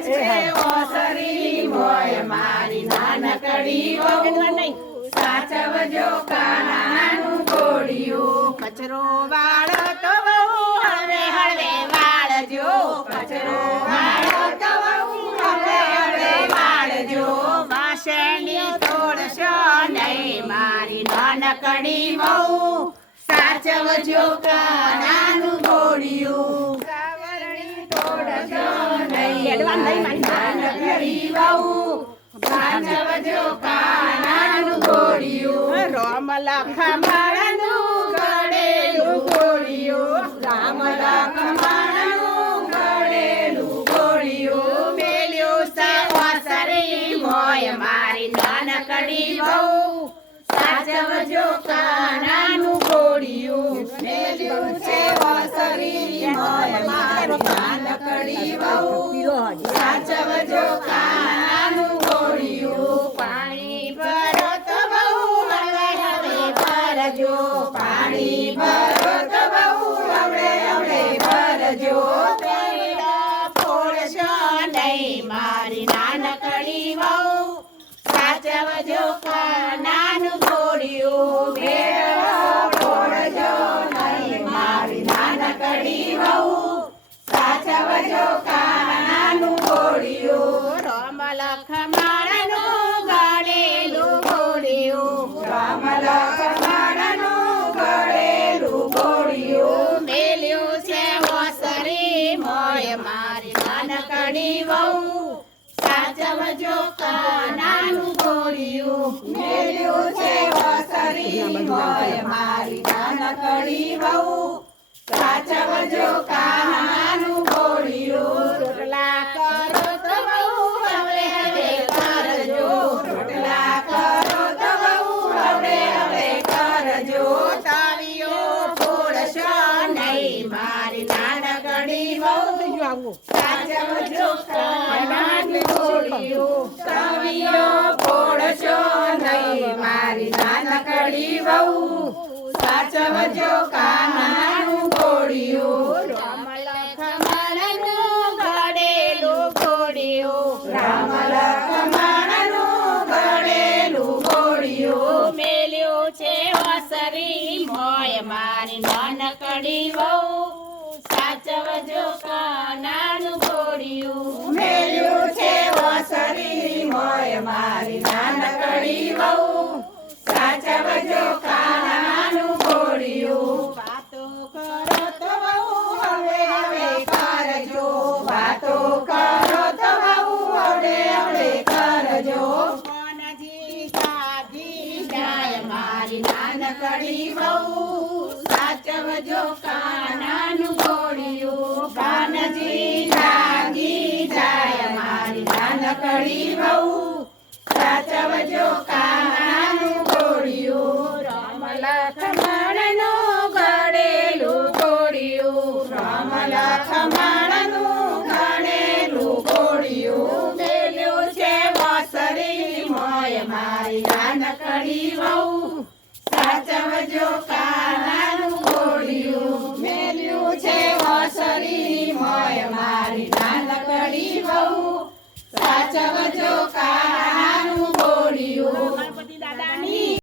ઓસરી મોય મારી નાનકડી વહુ સાચવજો કાનાનું ઘોડિયું કચરો વાળો તો વહુ હળવે હળવે વાળજો કચરો વાળો તો વહુ હળવે હળવે વાળજો વાસણી તોડશો નહીં મારી નાનકડી વહુ સાચવજો કાનાનું ઘોડિયું સાવરણી તોડશો નહીં મારી નાનકડી વહુ સાચવજો કાનાનું ઘોડિયું રામ લખમણનું ઘડેલું ઘોડિયું રામ લખમણનું ઘડેલું ઘોડિયું મેલ્યું છે ઓસરી મોય મારી નાનકડી વહુ સાચવજો કાનાનું ઘોડિયું મેલ્યું છે ઓસરી મોય મારી નાનકડી વહુ સાચવજો કાનાનું ઘોડિયું પાણી ભરો તો બહુ હળવે હળવે ભરજો પાણી ભરો તો બહુ હળવે હળવે ભરજો પેડા ફોડશો નહીં મારી નાનકડી વહુ સાચવજો કાનાનું ઘોડિયું પેડા ફોડજો નહીં મારી નાનકડી વહુ સાચવજો કાનાનું ઘોડિયું રામ લખમણનું ઘડેલું ઘોડિયું રામ લખમણનું ઘડેલું ઘોડિયું મેલ્યું છે ઓસરી મોય મારી નાનકડી વહુ સાચવજો કાનાનું ઘોડિયું મેલ્યું છે ઓસરી મોય મારી નાનકડી વહુ સાચવજો કાનાનું ઘોડિયું રોટલા કરો તો બહુ હળવે હળવે કરજો રોટલા કરો તો બહુ હળવે હળવે કરજો તાવીઓ ફોડશો નહીં મારી નાનકડી વહુ સાચવજો કાનાનું ઘોડિયું તાવીઓ ફોડશો નહીં મારી નાનકડી વહુ સાચવજો કાનાનું ઘોડિયું રામ લખમણનું ઘડેલું ઘોડિયું રામ લખમણનું ઘડેલું ઘોડિયું મેલ્યું છે ઓસરી મોય મારી નાનકડી વહુ સાચવજો કાનાનું ઘોડિયું મેલ્યું છે ઓસરી મોય મારી નાનકડી વહુ સાચવજો કાનાનું ઘોડિયું વાતો કરો તો બહુ હળવે હળવે કરજો વાતો કરો તો બહુ હળવે હળવે કરજો કોનજી સાજી જાય મારી નાનકડી વહુ સાચવજો કાનાનું ઘોડિયું કાનજી લાગી જાય મારી નાનકડી વહુ સાચવજો કાના